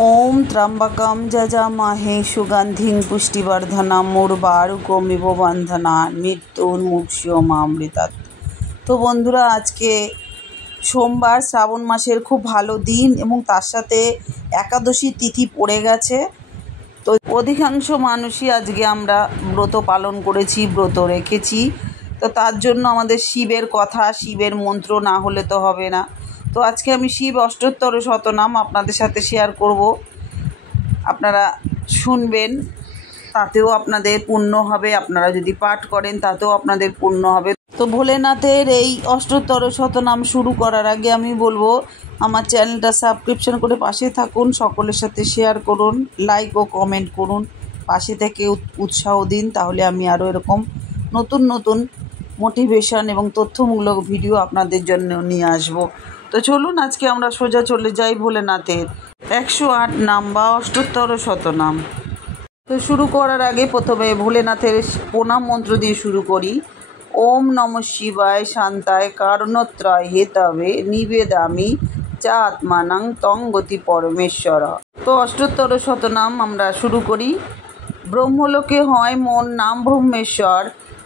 ওম ত্র্যম্বকম যজামহে সুগন্ধিং পুষ্টিবর্ধনম উর্বারুকমিব বন্ধনান মৃত্যুর্মুক্ষীয়মামৃতাৎ। তো বন্ধুরা, আজকে সোমবার, শ্রাবণ মাসের খুব ভালো দিন এবং তার সাথে একাদশী তিথি পড়ে গেছে। তো অধিকাংশ মানুষই আজকে আমরা ব্রত পালন করেছি, ব্রত রেখেছি। তো তার জন্য আমাদের শিবের কথা, শিবের মন্ত্র না হলে তো হবে না। তো আজকে আমি শিব অষ্টোত্তর শতনাম আপনাদের সাথে শেয়ার করব, আপনারা শুনবেন, তাতেও আপনাদের পুণ্য হবে। আপনারা যদি পাঠ করেন তাতেও আপনাদের পুণ্য হবে। তো ভোলেনাথের এই অষ্টোত্তর শতনাম শুরু করার আগে আমি বলবো, আমার চ্যানেলটা সাবস্ক্রিপশন করে পাশে থাকুন, সকলের সাথে শেয়ার করুন, লাইক ও কমেন্ট করুন, পাশে থেকে উৎসাহ দিন। তাহলে আমি আরও এরকম নতুন নতুন মোটিভেশন এবং তথ্যমূলক ভিডিও আপনাদের জন্য নিয়ে আসব। তো চলুন আজকে আমরা সোজা চলে যাই ভোলেনাথের 108 নাম বা অষ্টোত্তর শতনাম। তো শুরু করার আগে প্রথমে ভোলেনাথের প্রণাম মন্ত্র দিয়ে শুরু করি। ওম নমঃ শিবায় শান্তায় কারণত্রয় হেতবে নিবেদামি চা আত্মানাং তং গতি পরমেশ্বর। তো অষ্টোত্তর শতনাম আমরা শুরু করি। ব্রহ্মলোকে হয় মন নাম ব্রহ্মেশ্বর,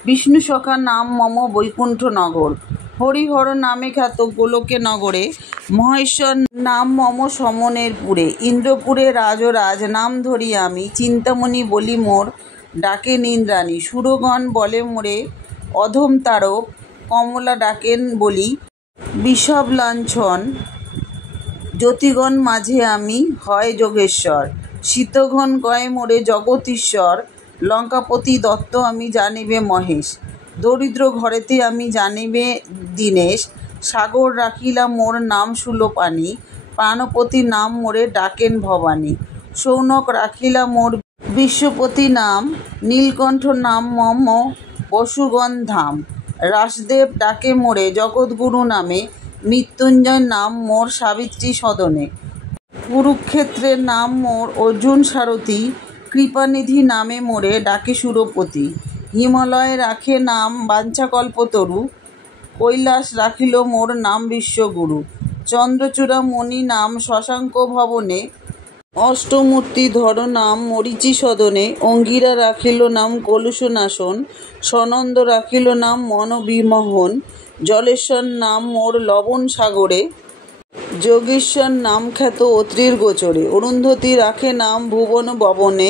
বিষ্ণু সখা নাম মম বৈকুণ্ঠ নগর, হরিহর নামে খ্যাত গোলকে নগরে, মহেশ্বর নাম মম সমনের পুরে, ইন্দ্রপুরে রাজরাজ নাম ধরি আমি, চিন্তামণি বলি মোর ডাকে নিন্দ্রাণী, সুরগণ বলে মোরে অধম তারক, কমলা ডাকেন বলি বিষব লাঞ্ছন, জ্যোতিগণ মাঝে আমি হয় যোগেশ্বর, শীতঘন কয়ে মোরে জগতীশ্বর, লঙ্কাপতি দত্ত আমি জানিবে মহেশ, দরিদ্র ঘরেতে আমি জানিবে দীনেশ, সাগর রাখিলা মোর নাম সুলোপানি, প্রাণপতি নাম মোরে ডাকেন ভবানী, সৌনক রাখিলা মোর বিশ্বপতি নাম, নীলকণ্ঠ নাম মম বসুগণ ধাম, রাসদেব ডাকে মোরে জগৎগুরু নামে, মৃত্যুঞ্জয় নাম মোর সাবিত্রী সদনে, কুরুক্ষেত্রের নাম মোর অর্জুন সারথি, কৃপানিধি নামে মোরে ডাকে সুরপতি, হিমালয়ে রাখে নাম বাঞ্ছাকল্পতরু, কৈলাস রাখিল মোর নাম বিশ্বগুরু, চন্দ্রচূড়া মণি নাম শশাঙ্ক ভবনে, অষ্টমূর্তি ধর নাম মরীচি সদনে, অঙ্গিরা রাখিল নাম কলুষনাশন, সনন্দ রাখিল নাম মনবিমোহন, জলেশ্বর নাম মোর লবণ সাগরে, যোগীশ্বর নাম খ্যাত অত্রির গোচরে, অরুন্ধতী রাখে নাম ভুবন ভবনে,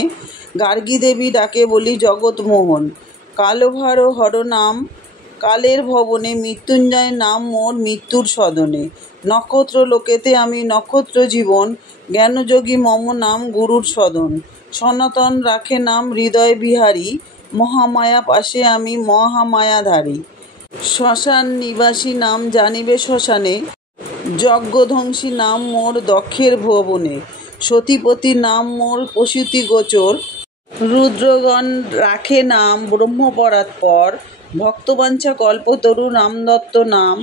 গার্গী দেবী ডাকে বলি জগৎমোহন, কালভার হর নাম কালের ভবনে, মৃত্যুঞ্জয় নাম মোর মৃত্যুর সদনে, নক্ষত্র লোকেতে আমি নক্ষত্র জীবন, জ্ঞানযোগী মম নাম গুরুর সদন, সনাতন রাখে নাম হৃদয় বিহারী, মহামায়া পাশে আমি মহামায়াধারী, শ্মশান নিবাসী নাম জানিবে শ্মশানে, যজ্ঞধ্বংসী নাম মোর দক্ষের ভবনে, সতীপতি নাম মোর প্রসূতি গোচর, রুদ্রগণ রাখে নাম ব্রহ্মপরাৎপর, ভক্তবাঞ্ছা কল্পতরু রামদত্ত নাম,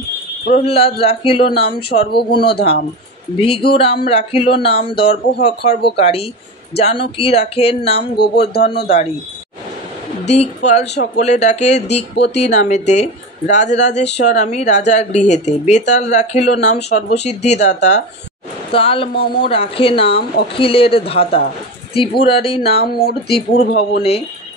প্রহ্লাদ রাখিল নাম সর্বগুণধাম, ভিগুরাম রাখিল নাম দর্প খর্বকারী, জানকী রাখেন নাম গোবর্ধনধারী, দিকপাল সকলে ডাকে দিকপতি নামেতে, রাজরাজেশ্বর আমি রাজা গৃহেতে, বেতাল রাখিল নাম সর্বসিদ্ধিদাতা, কাল মম রাখে নাম অখিলের ধাতা, ত্রিপুরারি নাম মোর ত্রিপুর ভবনে,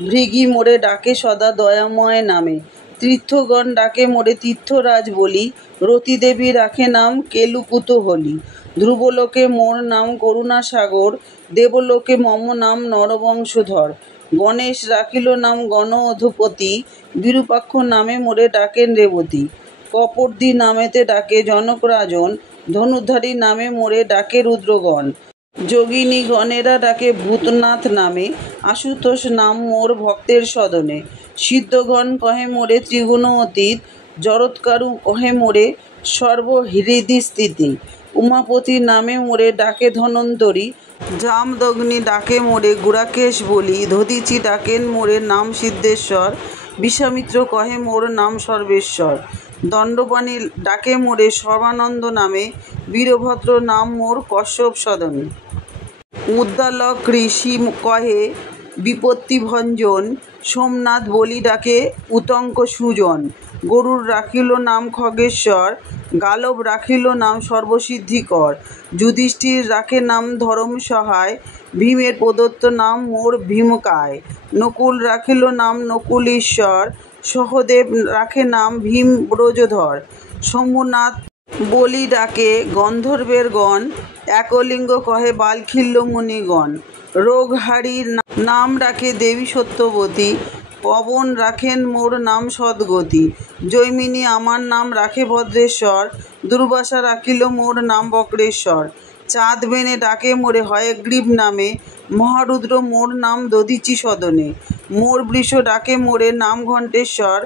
ভৃগী মোরে ডাকে সদা দয়াময় নামে, তীর্থগণ ডাকে মোরে তীর্থরাজ বলি, রতিদেবী রাখে নাম কেলুকুতূহলী, ধ্রুবলোকে মোর নাম করুণাসাগর, দেবলোকে মম নাম নরবংশধর, গণেশ রাখিল নাম গণ অধুপতি, বিরূপাক্ষ নামে মোরে ডাকেন রেবতী, কপর্দি নামেতে ডাকে জনক রাজন, ধনুধারী নামে মোরে ডাকে রুদ্রগণ, যোগিনী গণেরা ডাকে ভূতনাথ নামে, আশুতোষ নাম মোর ভক্তের সদনে, সিদ্ধগণ কহে মোরে ত্রিগুণ অতীত, জরৎকারু কহে মোরে সর্বহৃদি স্থিতি, উমাপতি নামে মোরে ডাকে ধনন্তরী, জামদগ্নি ডাকে মোরে গুড়াকেশ বলি, দধিচি ডাকেন মোরে নাম সিদ্ধেশ্বর, বিশ্বামিত্র কহে মোর নাম সর্বেশ্বর, দণ্ডপাণি ডাকে মোরে সর্বানন্দ নামে, বীরভদ্র নাম মোর কশ্যপ সদনে, উদ্দালক ঋষি কহে বিপত্তি ভঞ্জন। সোমনাথ বলি ডাকে উতঙ্ক সুজন। গরুর রাখিল নাম খগেশ্বর, গালব রাখিল নাম সর্বসিদ্ধিকর। যুধিষ্ঠির রাখে নাম ধরম সহায়, ভীমের প্রদত্ত নাম মোর ভীমকায়। নকুল রাখিল নাম নকুলীশ্বর, সহদেব রাখে নাম ভীম ব্রজধর। শম্ভুনাথ বলি ডাকে গন্ধর্বের গণ, একলিঙ্গ কহে বালখিল্য মুনিগণ। রোগহারির নাম রাখে দেবী সত্যবতী, পবন রাখেন মোর নাম সদ্গতি। জৈমিনী আমার নাম রাখে ভদ্রেশ্বর, দুর্বাসা রাখিল মোর নাম বক্রেশ্বর। চাঁদ বেনে ডাকে মোরে হয়গ্রীব নামে, মহারুদ্র মোর নাম দধিচি সদনে। মোর বৃষ ডাকে মোরে নাম ঘণ্টেশ্বর,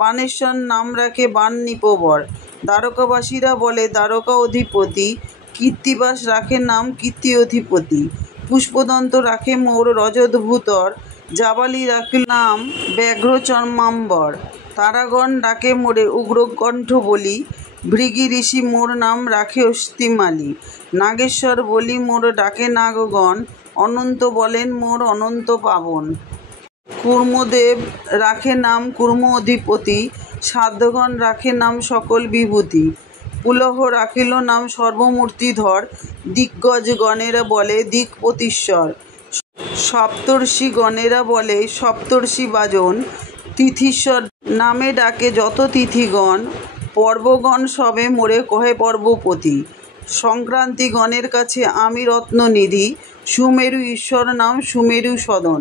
বানেশ্বর নাম রাখে বান নিপবর। দ্বারকাবাসীরা বলে দ্বারকা অধিপতি, কীর্তিবাস রাখে নাম কীর্তি অধিপতি। পুষ্পদন্ত রাখে মোর রজতভূতর, জাবালি রাখিল নাম ব্যাঘ্র চর্মাম্বর। তারাগণ ডাকে মোরে উগ্রকণ্ঠ বলি, ভৃগি ঋষি মোর নাম রাখে অস্তিমালি। নাগেশ্বর বলি মোর ডাকে নাগগণ, অনন্ত বলেন মোর অনন্ত পাবন। কুর্মদেব রাখে নাম কুর্ম অধিপতি, সাধ্যগণ রাখে নাম সকল বিভূতি। পুলহ রাখিল নাম সর্বমূর্তিধর, দিগ্গজ গণেরা বলে দিক্পতীশ্বর। সপ্তর্ষি গণেরা বলে সপ্তর্ষি বাজন, তিথিশ্বর নামে ডাকে যত তিথিগণ। পর্বগণ সবে মোরে কহে পর্বপতি, সংক্রান্তি গণের কাছে আমি রত্ননিধি। সুমেরু ঈশ্বর নাম সুমেরু সদন,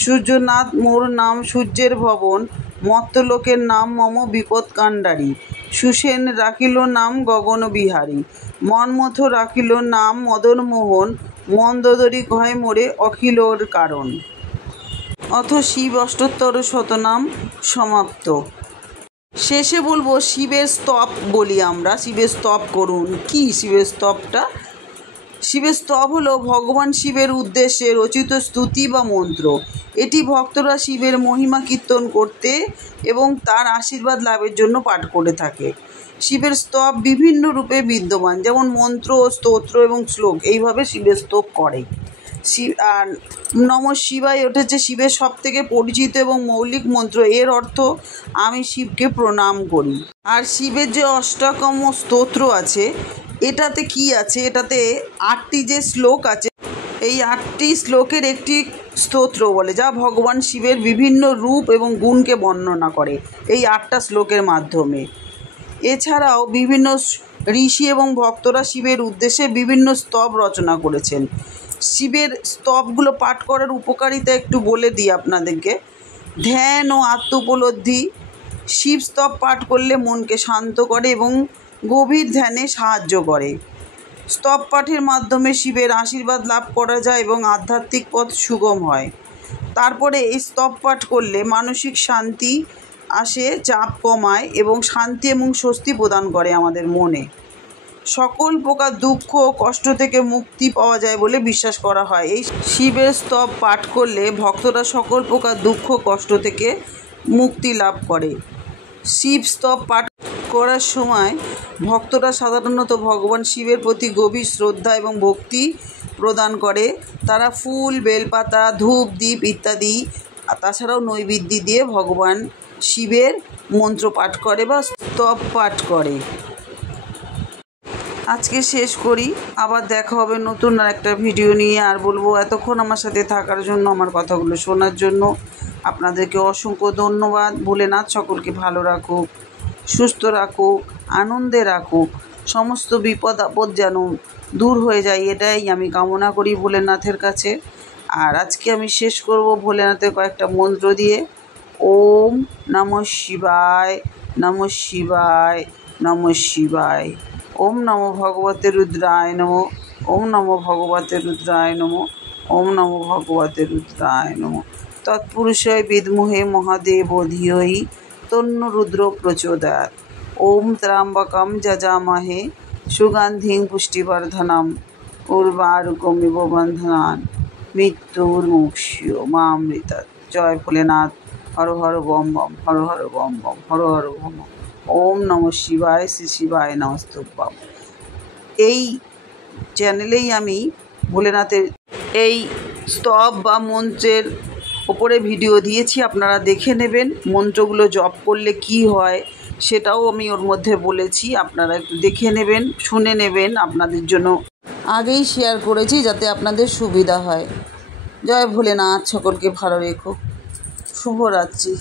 সূর্যনাথ মোর নাম সূর্যের ভবন। মর্ত্যলোকের নাম মম বিপৎকাণ্ডারী, সুসেন রাখিল নাম গগনবিহারী। মন্মথ রাখিল নাম মদনমোহন, মন্দোদরী কহে মোরে অখিলর কারণ। অথ শিব অষ্টোত্তর শতনাম সমাপ্ত। শেষে বলবো শিবের স্তব বলি আমরা। শিবের স্তব করুন। কি শিবের স্তবটা? শিবের স্তব হলো ভগবান শিবের উদ্দেশ্যে রচিত স্তুতি বা মন্ত্র। এটি ভক্তরা শিবের মহিমা কীর্তন করতে এবং তার আশীর্বাদ লাভের জন্য পাঠ করে থাকে। শিবের স্তব বিভিন্ন রূপে বিদ্যমান, যেমন মন্ত্র, স্তোত্র এবং শ্লোক, এইভাবে শিবের স্তব করে। আর নম শিবায় উঠেছে শিবের সবথেকে পরিচিত এবং মৌলিক মন্ত্র। এর অর্থ আমি শিবকে প্রণাম করি। আর শিবের যে অষ্টাকম স্তোত্র আছে, এটাতে কি আছে? এটাতে 8টি যে শ্লোক আছে, এই 8টি শ্লোকের একটি স্তোত্র বলে, যা ভগবান শিবের বিভিন্ন রূপ এবং গুণকে বর্ণনা করে এই 8টা শ্লোকের মাধ্যমে। এছাড়াও বিভিন্ন ঋষি এবং ভক্তরা শিবের উদ্দেশ্যে বিভিন্ন স্তব রচনা করেছেন। শিবের স্তবগুলো পাঠ করার উপকারিতা একটু বলে দিই আপনাদেরকে। ধ্যান ও আত্ম উপলব্ধি। শিব স্তব পাঠ করলে মনকে শান্ত করে এবং গভীর ধ্যানে সাহায্য করে। স্তব পাঠের মাধ্যমে শিবের আশীর্বাদ লাভ করা যায় এবং আধ্যাত্মিক পথ সুগম হয়। তারপরে এই স্তব পাঠ করলে মানসিক শান্তি আসে, চাপ কমায় এবং শান্তি এবং স্বস্তি প্রদান করে আমাদের মনে। সকল প্রকার দুঃখ ও কষ্ট থেকে মুক্তি পাওয়া যায় বলে বিশ্বাস করা হয়। এই শিবের স্তব পাঠ করলে ভক্তরা সকল প্রকার দুঃখ কষ্ট থেকে মুক্তি লাভ করে। শিব স্তব পাঠ করার সময় ভক্তরা সাধারণত ভগবান শিবের প্রতি গভীর শ্রদ্ধা এবং ভক্তি প্রদান করে। তারা ফুল, বেলপাতা, ধূপ, দীপ ইত্যাদি, তাছাড়াও নৈবেদ্য দিয়ে ভগবান শিবের মন্ত্র পাঠ করে বা স্তব পাঠ করে। আজকে শেষ করি, আবার দেখা হবে নতুন আর একটা ভিডিও নিয়ে। আর বলবো এতক্ষণ আমার সাথে থাকার জন্য, আমার কথাগুলো শোনার জন্য আপনাদেরকে অসংখ্য ধন্যবাদ। ভোলেনাথ সকলকে ভালো রাখুক, সুস্থ রাখুক, আনন্দে রাখুক, সমস্ত বিপদ আপদ যেন দূর হয়ে যায়, এটাই আমি কামনা করি ভোলেনাথের কাছে। আর আজকে আমি শেষ করব ভোলেনাথের কয়েকটা মন্ত্র দিয়ে। ওম নমঃ শিবায়, নমঃ শিবায়, নমঃ শিবায়। ওম নমো ভগবতে রুদ্রায় নমঃ, ওম নমো ভগবতে রুদ্রায় নমঃ, ওম নমো ভগবতে রুদ্রায় নমঃ। তৎপুরুষায় বিদ্মহে মহাদেব ধিয়হি তন্ন রুদ্র প্রচোদয়াৎ। ওম ত্র্যম্বকম যজামহে সুগন্ধিং পুষ্টিবর্ধনম উর্বারুকমিব বন্ধনান মৃত্যুর্মুক্ষীয়মামৃতাৎ। জয় Bholenath. Har Har bomb bomb, Har Har bomb bomb, Har Har bomb bomb. ওম নমঃ শিবায়, শ্রী শিবায় নমস্তুভ্যং। এই চ্যানেলেই আমি ভোলেনাথের এই স্তব বা মন্ত্রের ওপরে ভিডিও দিয়েছি, আপনারা দেখে নেবেন। মন্ত্রগুলো জপ করলে কি হয় সেটাও আমি ওর মধ্যে বলেছি, আপনারা একটু দেখে নেবেন, শুনে নেবেন। আপনাদের জন্য আগেই শেয়ার করেছি যাতে আপনাদের সুবিধা হয়। জয় ভোলেনাথ, সকলকে ভালো রেখো। শুভরাত্রি।